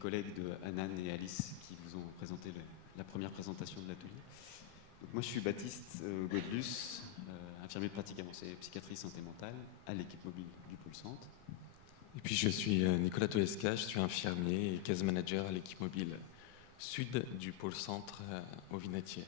collègues de Hanan et Alice qui vous ont présenté la première présentation de l'atelier. Donc moi je suis Baptiste Godlus, infirmier de pratique avancée psychiatrie santé mentale à l'équipe mobile du Pôle Centre. Et puis je suis Nicolas Toesca, je suis infirmier et case manager à l'équipe mobile sud du Pôle Centre au Vinatier.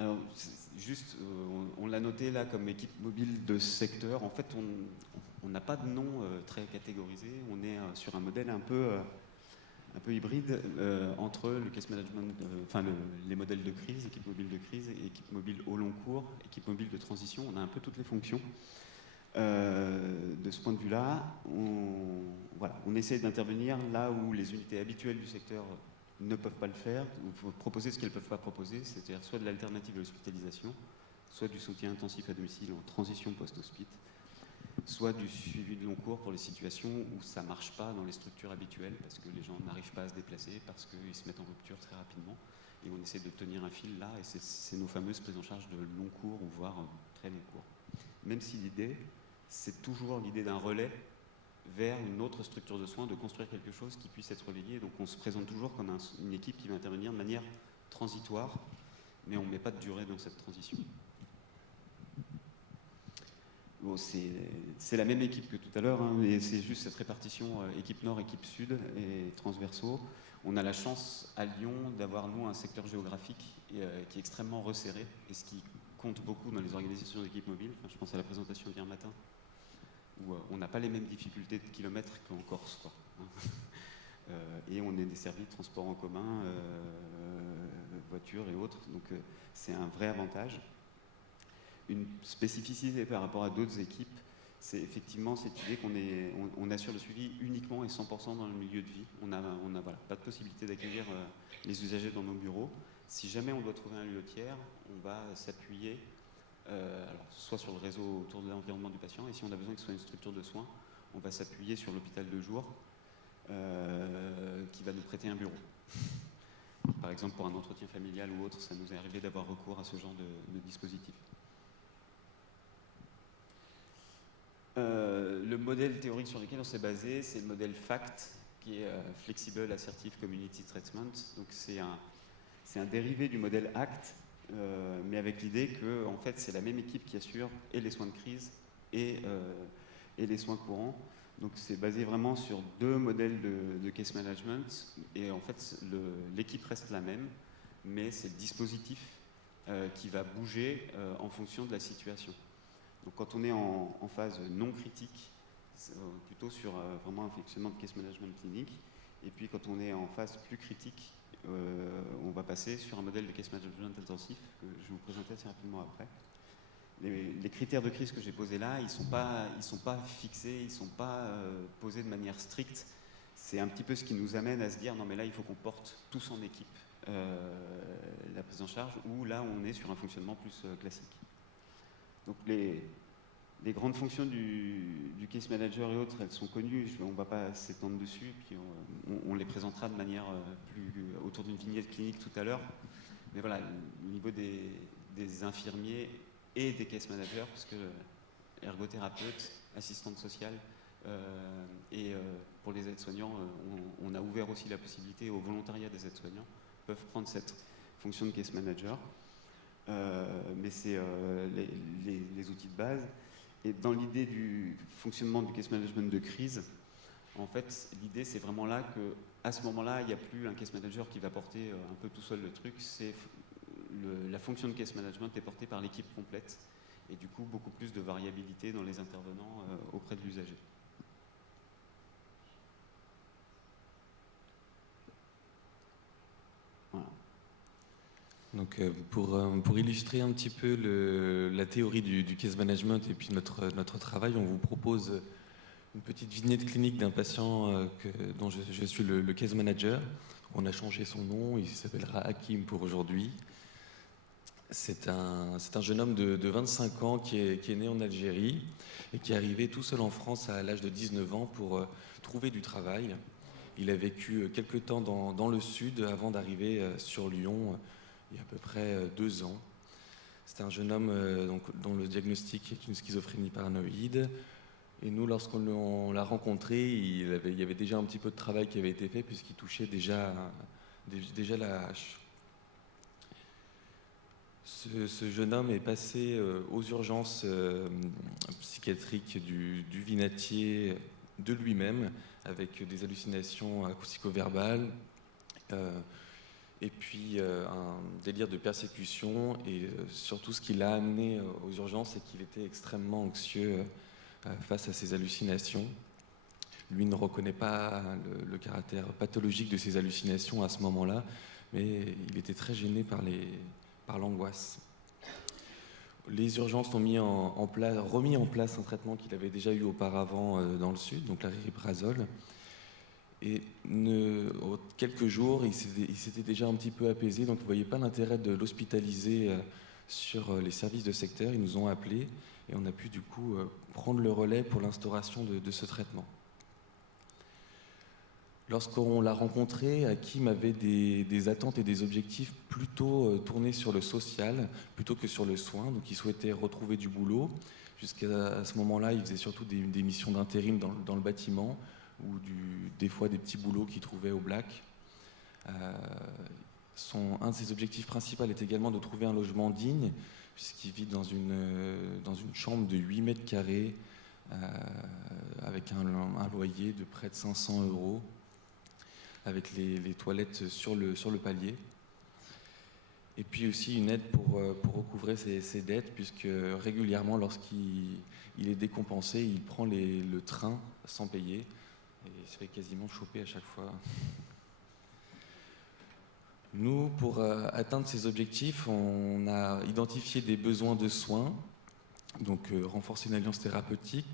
Alors, juste, on l'a noté là comme équipe mobile de secteur. En fait, on n'a pas de nom très catégorisé. On est sur un modèle un peu hybride entre le case management, les modèles de crise, équipe mobile de crise, équipe mobile au long cours, équipe mobile de transition. On a un peu toutes les fonctions. De ce point de vue-là, on essaie d'intervenir là où les unités habituelles du secteur ne peuvent pas le faire, ou proposer ce qu'elles ne peuvent pas proposer, c'est-à-dire soit de l'alternative à l'hospitalisation, soit du soutien intensif à domicile en transition post-hospite, soit du suivi de long cours pour les situations où ça ne marche pas dans les structures habituelles, parce que les gens n'arrivent pas à se déplacer, parce qu'ils se mettent en rupture très rapidement, et on essaie de tenir un fil là, et c'est nos fameuses prises en charge de long cours, ou voire très long cours. Même si l'idée, c'est toujours l'idée d'un relais vers une autre structure de soins, de construire quelque chose qui puisse être relayé. Donc on se présente toujours comme une équipe qui va intervenir de manière transitoire, mais on ne met pas de durée dans cette transition. Bon, c'est la même équipe que tout à l'heure, hein, mais c'est juste cette répartition équipe nord, équipe sud et transversaux. On a la chance à Lyon d'avoir, nous, un secteur géographique qui est extrêmement resserré, et ce qui compte beaucoup dans les organisations d'équipes mobiles. Enfin, je pense à la présentation d'hier matin, où on n'a pas les mêmes difficultés de kilomètres qu'en Corse, quoi. Et on est desservi de transport en commun, voitures et autres, donc c'est un vrai avantage. Une spécificité par rapport à d'autres équipes, c'est effectivement cette idée qu'on assure le suivi uniquement et 100% dans le milieu de vie. On n'a voilà, pas de possibilité d'accueillir les usagers dans nos bureaux. Si jamais on doit trouver un lieu tiers, on va s'appuyer soit sur le réseau autour de l'environnement du patient, et si on a besoin que ce soit une structure de soins, on va s'appuyer sur l'hôpital de jour qui va nous prêter un bureau. Par exemple, pour un entretien familial ou autre, ça nous est arrivé d'avoir recours à ce genre de dispositif. Le modèle théorique sur lequel on s'est basé, c'est le modèle FACT, qui est Flexible Assertive Community Treatment. Donc c'est un dérivé du modèle ACT, mais avec l'idée que en fait, c'est la même équipe qui assure et les soins de crise et les soins courants. Donc c'est basé vraiment sur deux modèles de case management, et en fait l'équipe reste la même, mais c'est le dispositif qui va bouger en fonction de la situation. Donc quand on est en phase non critique, c'est plutôt sur vraiment un fonctionnement de case management clinique, et puis quand on est en phase plus critique, on va passer sur un modèle de case management intensif que je vais vous présenter assez rapidement après. Les critères de crise que j'ai posés là, ils ne sont pas fixés, ils ne sont pas posés de manière stricte. C'est un petit peu ce qui nous amène à se dire non mais là il faut qu'on porte tous en équipe la prise en charge, ou là on est sur un fonctionnement plus classique. Donc les grandes fonctions du case manager et autres, elles sont connues, on ne va pas s'étendre dessus, puis on les présentera de manière plus autour d'une vignette clinique tout à l'heure. Mais voilà, au niveau des infirmiers et des case managers, parce que ergothérapeutes, assistantes sociales et pour les aides-soignants, on a ouvert aussi la possibilité au volontariat des aides-soignants peuvent prendre cette fonction de case manager. Mais c'est les outils de base. Et dans l'idée du fonctionnement du case management de crise, en fait, l'idée c'est vraiment là qu'à ce moment-là, il n'y a plus un case manager qui va porter un peu tout seul le truc. La fonction de case management est portée par l'équipe complète, et du coup beaucoup plus de variabilité dans les intervenants auprès de l'usager. Voilà. Donc pour illustrer un petit peu la théorie du case management et puis notre travail, on vous propose une petite vignette clinique d'un patient dont je suis le case manager. On a changé son nom, il s'appellera Hakim pour aujourd'hui. C'est un jeune homme de 25 ans qui est né en Algérie et qui est arrivé tout seul en France à l'âge de 19 ans pour trouver du travail. Il a vécu quelques temps dans le sud avant d'arriver sur Lyon il y a à peu près 2 ans. C'est un jeune homme dont le diagnostic est une schizophrénie paranoïde, Et nous, lorsqu'on l'a rencontré, il y avait déjà un petit peu de travail qui avait été fait puisqu'il touchait déjà la hache. Ce jeune homme est passé aux urgences psychiatriques du Vinatier de lui-même, avec des hallucinations acoustico-verbales, et puis un délire de persécution. Et surtout, ce qui l'a amené aux urgences, c'est qu'il était extrêmement anxieux face à ces hallucinations. Lui ne reconnaît pas le caractère pathologique de ces hallucinations à ce moment-là, mais il était très gêné par l'angoisse. Les urgences ont remis en place un traitement qu'il avait déjà eu auparavant dans le sud, donc l'aripiprazole. Et quelques jours, il s'était déjà un petit peu apaisé, donc il ne voyait pas l'intérêt de l'hospitaliser sur les services de secteur. Ils nous ont appelés et on a pu du coup prendre le relais pour l'instauration de ce traitement. Lorsqu'on l'a rencontré, Hakim avait des attentes et des objectifs plutôt tournés sur le social plutôt que sur le soin. Donc il souhaitait retrouver du boulot. Jusqu'à ce moment-là, il faisait surtout des missions d'intérim dans le bâtiment ou des fois des petits boulots qu'il trouvait au black. Un de ses objectifs principaux est également de trouver un logement digne, puisqu'il vit dans une chambre de 8 mètres carrés avec un loyer de près de 500 €. Avec les toilettes sur le palier. Et puis aussi une aide pour recouvrer ses dettes, puisque régulièrement, lorsqu'il est décompensé, il prend le train sans payer. Et il se fait quasiment choper à chaque fois. Nous, pour atteindre ces objectifs, on a identifié des besoins de soins, donc renforcer une alliance thérapeutique.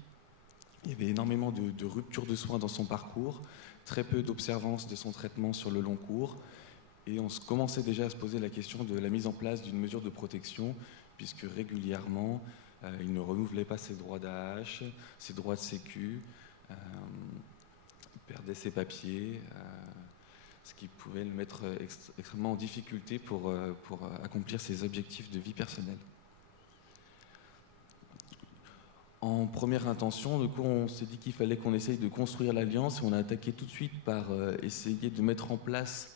Il y avait énormément de ruptures de soins dans son parcours, très peu d'observance de son traitement sur le long cours, et on commençait déjà à se poser la question de la mise en place d'une mesure de protection, puisque régulièrement, il ne renouvelait pas ses droits d'AH, ses droits de sécu, il perdait ses papiers, ce qui pouvait le mettre extrêmement en difficulté pour accomplir ses objectifs de vie personnelle. En première intention, du coup, on s'est dit qu'il fallait qu'on essaye de construire l'alliance et on a attaqué tout de suite par essayer de mettre en place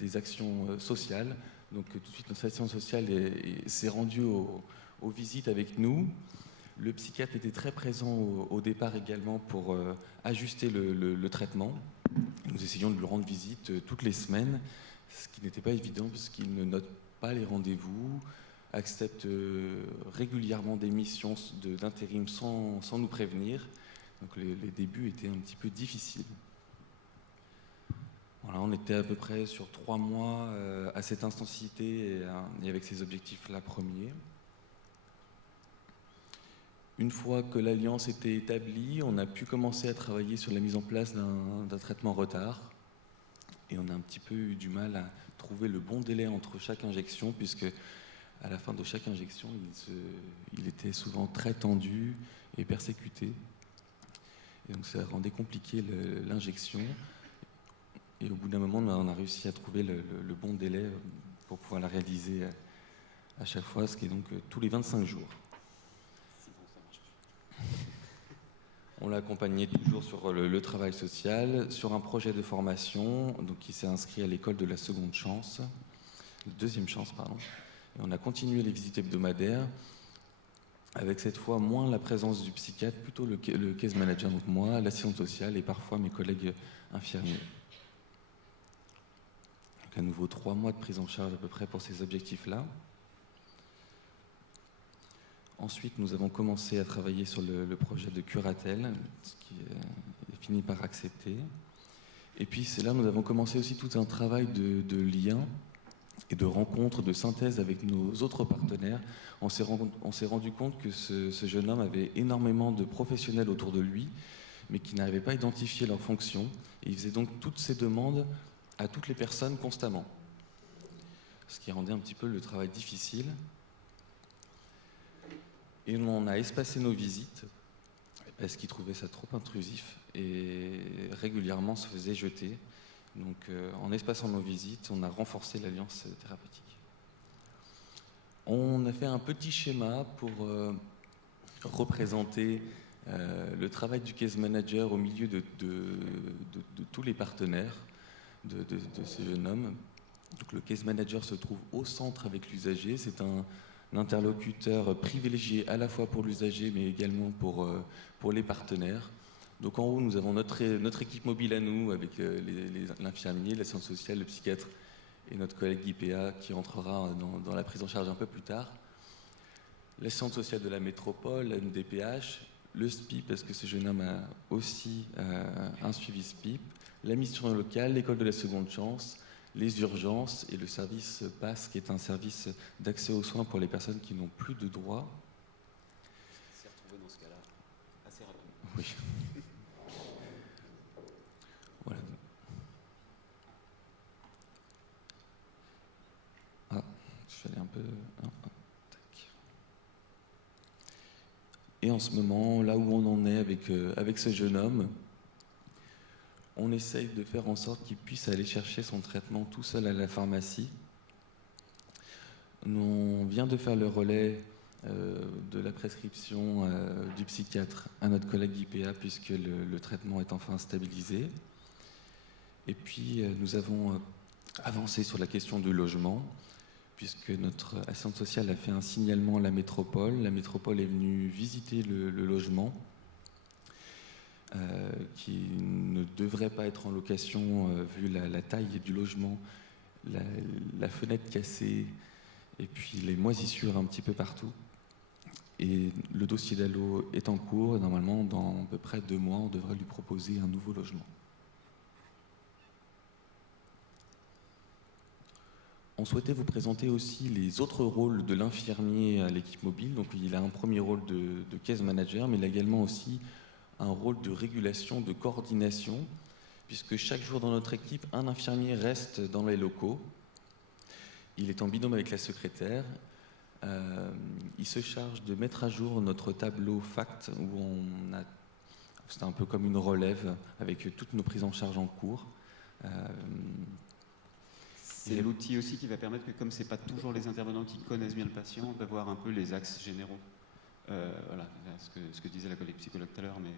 des actions sociales. Donc tout de suite, notre action sociale s'est rendue aux visites avec nous. Le psychiatre était très présent au départ également pour ajuster le traitement. Nous essayons de lui rendre visite toutes les semaines, ce qui n'était pas évident parce qu'il ne note pas les rendez-vous, accepte régulièrement des missions d'intérim sans nous prévenir. Donc les débuts étaient un petit peu difficiles. Voilà, on était à peu près sur 3 mois à cette intensité et avec ces objectifs-là premiers. Une fois que l'alliance était établie, on a pu commencer à travailler sur la mise en place d'un traitement retard. Et on a un petit peu eu du mal à trouver le bon délai entre chaque injection, puisque à la fin de chaque injection, il était souvent très tendu et persécuté. Et donc ça rendait compliqué l'injection. Et au bout d'un moment, on a réussi à trouver le bon délai pour pouvoir la réaliser à chaque fois, ce qui est donc tous les 25 jours. On l'a accompagné toujours sur le travail social, sur un projet de formation, donc qui s'est inscrit à l'école de la deuxième chance, pardon. Et on a continué les visites hebdomadaires, avec cette fois moins la présence du psychiatre, plutôt le case manager, donc moi, l'assistante sociale et parfois mes collègues infirmiers. Donc à nouveau 3 mois de prise en charge à peu près pour ces objectifs-là. Ensuite, nous avons commencé à travailler sur le projet de Curatel, ce qui est fini par accepter. Et puis c'est là que nous avons commencé aussi tout un travail de lien et de rencontre, de synthèse avec nos autres partenaires. On s'est rendu compte que ce jeune homme avait énormément de professionnels autour de lui, mais qui n'arrivaient pas à identifier leurs fonctions. Et il faisait donc toutes ces demandes à toutes les personnes constamment. Ce qui rendait un petit peu le travail difficile. Et on a espacé nos visites parce qu'il trouvait ça trop intrusif et régulièrement se faisait jeter. Donc en espaçant nos visites, on a renforcé l'alliance thérapeutique. On a fait un petit schéma pour représenter Le travail du case manager au milieu de tous les partenaires de ce jeune homme. Donc, le case manager se trouve au centre avec l'usager. C'est un interlocuteur privilégié à la fois pour l'usager mais également pour les partenaires. Donc en haut, nous avons notre équipe mobile à nous avec l'infirmier, l'assistante sociale, le psychiatre et notre collègue d'IPA qui entrera dans la prise en charge un peu plus tard. L'assistante sociale de la métropole, la MDPH, le SPIP parce que ce jeune homme a aussi un suivi SPIP, la mission locale, l'école de la seconde chance, les urgences et le service PASS qui est un service d'accès aux soins pour les personnes qui n'ont plus de droits. C'est retrouvé dans ce cas-là assez rapidement. Oui. Voilà. Ah, je suis allé un peu... tac. Et en ce moment, là où on en est avec ce jeune homme, on essaye de faire en sorte qu'il puisse aller chercher son traitement tout seul à la pharmacie. On vient de faire le relais de la prescription du psychiatre à notre collègue d'IPA puisque le traitement est enfin stabilisé. Et puis nous avons avancé sur la question du logement puisque notre assistante sociale a fait un signalement à la métropole. La métropole est venue visiter le logement. Qui ne devrait pas être en location vu la taille du logement, la fenêtre cassée et puis les moisissures un petit peu partout. Et le dossier d'Allo est en cours et normalement dans à peu près 2 mois on devrait lui proposer un nouveau logement. On souhaitait vous présenter aussi les autres rôles de l'infirmier à l'équipe mobile. Donc il a un premier rôle de case manager mais il a également aussi un rôle de régulation, de coordination, puisque chaque jour dans notre équipe, un infirmier reste dans les locaux. Il est en binôme avec la secrétaire. Il se charge de mettre à jour notre tableau FACT, où c'est un peu comme une relève avec toutes nos prises en charge en cours. C'est l'outil aussi qui va permettre que, comme ce n'est pas toujours les intervenants qui connaissent bien le patient, d'avoir un peu les axes généraux. Voilà, ce que disait la collègue psychologue tout à l'heure, mais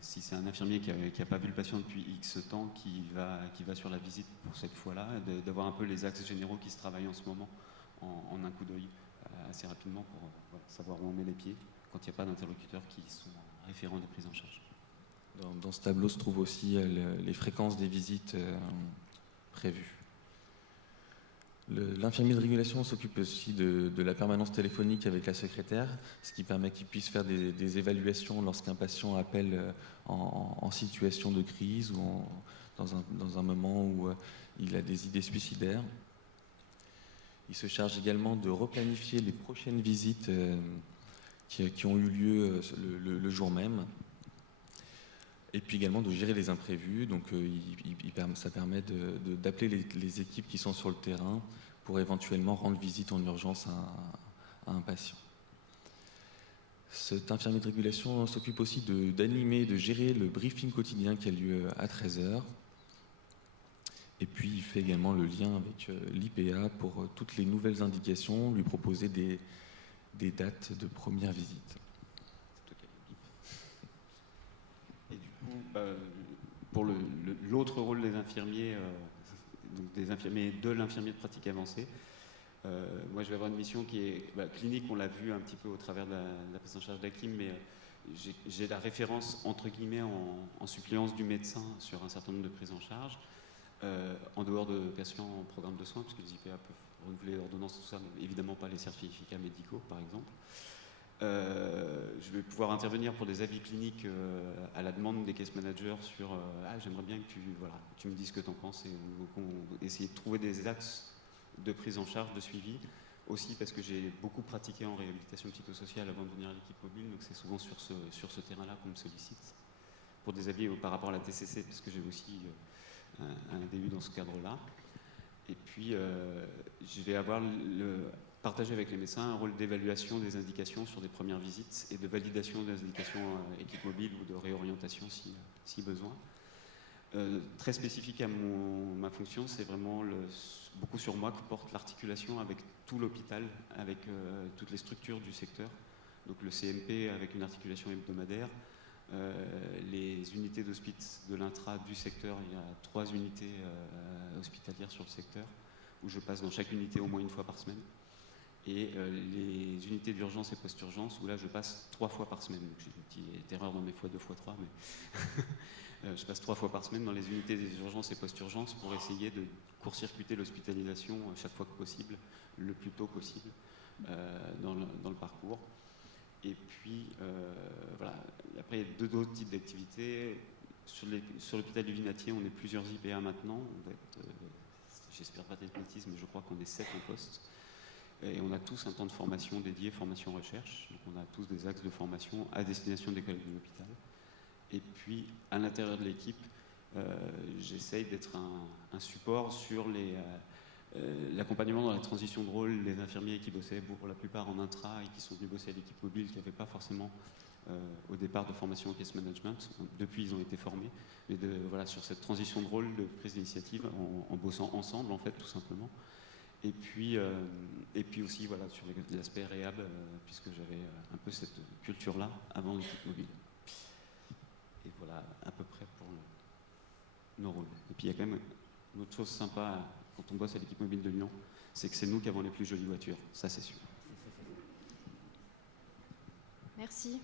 si c'est un infirmier qui n'a pas vu le patient depuis X temps, qui va sur la visite pour cette fois-là, d'avoir un peu les axes généraux qui se travaillent en ce moment en un coup d'œil assez rapidement pour savoir où on met les pieds quand il n'y a pas d'interlocuteurs qui sont référents de prise en charge. Dans ce tableau se trouvent aussi les fréquences des visites prévues. L'infirmier de régulation s'occupe aussi de la permanence téléphonique avec la secrétaire, ce qui permet qu'il puisse faire des évaluations lorsqu'un patient appelle en situation de crise ou dans un moment où il a des idées suicidaires. Il se charge également de replanifier les prochaines visites qui ont eu lieu le jour même. Et puis également de gérer les imprévus. Donc ça permet d'appeler les équipes qui sont sur le terrain pour éventuellement rendre visite en urgence à un patient. Cet infirmier de régulation s'occupe aussi d'animer, de gérer le briefing quotidien qui a lieu à 13h. Et puis il fait également le lien avec l'IPA pour toutes les nouvelles indications, lui proposer des dates de première visite. Et du coup, pour l'autre rôle des infirmiers, donc des infirmiers de l'infirmier de pratique avancée, moi je vais avoir une mission qui est clinique, on l'a vu un petit peu au travers de la prise en charge d'Hakim, mais j'ai la référence entre guillemets en suppléance du médecin sur un certain nombre de prises en charge, en dehors de patients en programme de soins, parce que les IPA peuvent renouveler l'ordonnance, tout ça, mais évidemment pas les certificats médicaux par exemple. Je vais pouvoir intervenir pour des avis cliniques à la demande des case managers sur j'aimerais bien que tu me dises ce que tu en penses et essayer de trouver des axes de prise en charge, de suivi, aussi parce que j'ai beaucoup pratiqué en réhabilitation psychosociale avant de venir à l'équipe mobile, donc c'est souvent sur ce terrain-là qu'on me sollicite pour des avis par rapport à la TCC, parce que j'ai aussi un DU dans ce cadre-là. Et puis je vais avoir partager avec les médecins un rôle d'évaluation des indications sur des premières visites et de validation des indications équipe mobile ou de réorientation si besoin. Très spécifique à ma fonction, c'est vraiment beaucoup sur moi que porte l'articulation avec tout l'hôpital, avec toutes les structures du secteur, donc le CMP avec une articulation hebdomadaire, les unités d'hospice de l'intra du secteur, il y a 3 unités hospitalières sur le secteur, où je passe dans chaque unité au moins une fois par semaine. Et les unités d'urgence et post-urgence, où là je passe 3 fois par semaine. Donc j'ai une petite erreur dans mes fois 2 fois 3, mais je passe 3 fois par semaine dans les unités d'urgence et post-urgence pour essayer de court-circuiter l'hospitalisation chaque fois que possible, le plus tôt possible dans le parcours. Et puis, voilà. Après, il y a 2 autres types d'activités. Sur l'hôpital du Vinatier, on est plusieurs IPA maintenant. J'espère pas d'être bêtise, mais je crois qu'on est 7 en poste. Et on a tous un temps de formation dédié, formation-recherche. Donc on a tous des axes de formation à destination des collègues de l'hôpital. Et puis, à l'intérieur de l'équipe, j'essaye d'être un support sur l'accompagnement dans la transition de rôle des infirmiers qui bossaient pour la plupart en intra et qui sont venus bosser à l'équipe mobile, qui n'avaient pas forcément au départ de formation au case management. Depuis, ils ont été formés. Mais voilà, sur cette transition de rôle, de prise d'initiative, en bossant ensemble, en fait, tout simplement. Et puis aussi, voilà, sur l'aspect réhab, puisque j'avais un peu cette culture-là avant l'équipe mobile. Et voilà, à peu près pour nos rôles. Et puis il y a quand même une autre chose sympa quand on bosse à l'équipe mobile de Lyon, c'est que c'est nous qui avons les plus jolies voitures, ça c'est sûr. Merci.